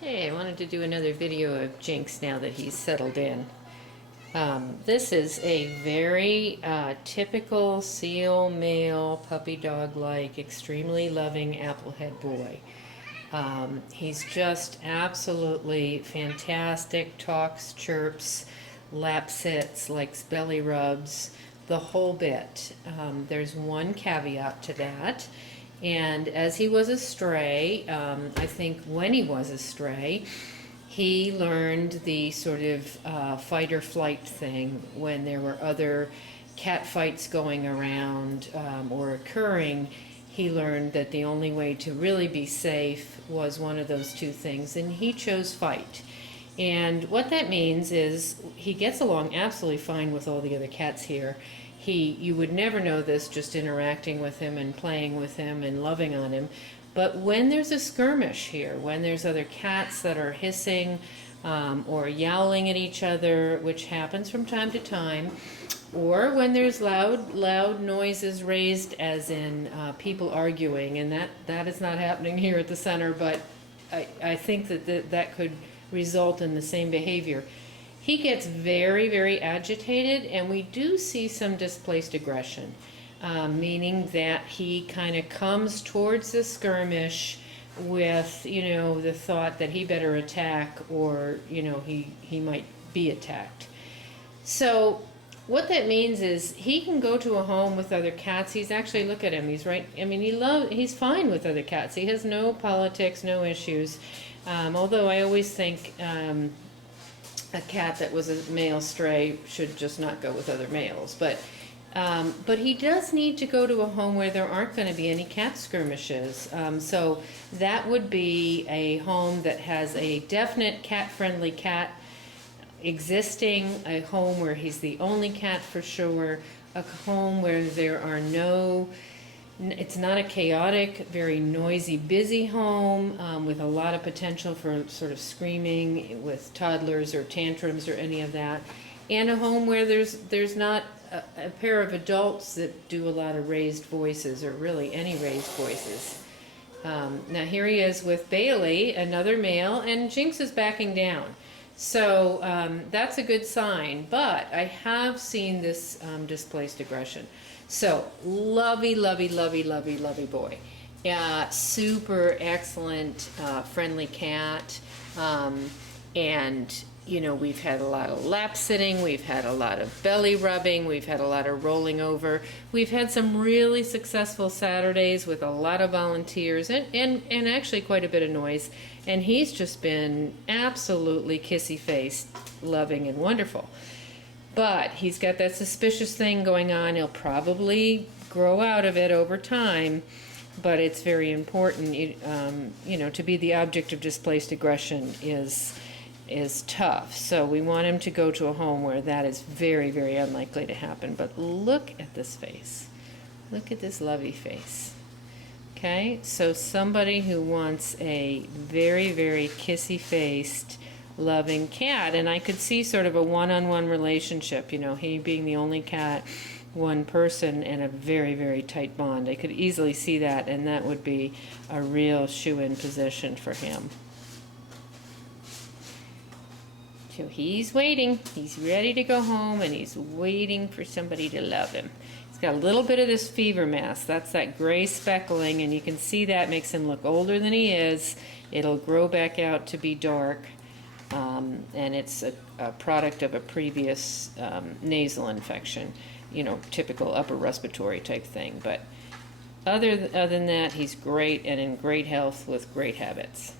Hey, I wanted to do another video of Jinx now that he's settled in. This is a very typical seal male, puppy dog-like, extremely loving applehead boy. He's just absolutely fantastic, talks, chirps, lap sits, likes belly rubs, the whole bit. There's one caveat to that. And as he was a stray, I think when he was a stray, he learned the sort of fight or flight thing when there were other cat fights going around or occurring. He learned that the only way to really be safe was one of those two things, and he chose fight. And what that means is he gets along absolutely fine with all the other cats here. You would never know this just interacting with him and playing with him and loving on him. But when there's a skirmish here, when there's other cats that are hissing or yowling at each other, which happens from time to time, or when there's loud noises raised, as in people arguing, and that is not happening here at the center, but I think that could result in the same behavior. He gets very, very agitated, and we do see some displaced aggression, meaning that he kind of comes towards the skirmish with, the thought that he better attack, or, he might be attacked. So what that means is he can go to a home with other cats. He's actually, look at him, he's right, he's fine with other cats. He has no politics, no issues. Although I always think a cat that was a male stray should just not go with other males. But he does need to go to a home where there aren't going to be any cat skirmishes. So that would be a home that has a definite cat-friendly cat existing, a home where he's the only cat for sure, a home where there are it's not a chaotic, very noisy, busy home with a lot of potential for sort of screaming with toddlers or tantrums or any of that, and a home where there's not a pair of adults that do a lot of raised voices, or really any raised voices. Now here he is with Bailey, another male, and Jinx is backing down. So that's a good sign, but I have seen this displaced aggression. So lovey, lovey, lovey, lovey, lovey boy. Super excellent, friendly cat. And, we've had a lot of lap sitting, we've had a lot of belly rubbing, we've had a lot of rolling over. We've had some really successful Saturdays with a lot of volunteers and actually quite a bit of noise. And he's just been absolutely kissy-faced, loving, and wonderful. But he's got that suspicious thing going on. He'll probably grow out of it over time, but it's very important. To be the object of displaced aggression is tough. So we want him to go to a home where that is very, very unlikely to happen. But look at this face. Look at this lovey face. Okay, so somebody who wants a very, very kissy-faced, loving cat, and I could see sort of a one-on-one relationship, he being the only cat, one person, and a very, very tight bond. I could easily see that, and that would be a real shoe-in position for him. So he's waiting, he's ready to go home, and he's waiting for somebody to love him. He's got a little bit of this fever mask, that's that gray speckling, and you can see that makes him look older than he is. It'll grow back out to be dark. And it's a product of a previous nasal infection, typical upper respiratory type thing. But other than that, he's great and in great health with great habits.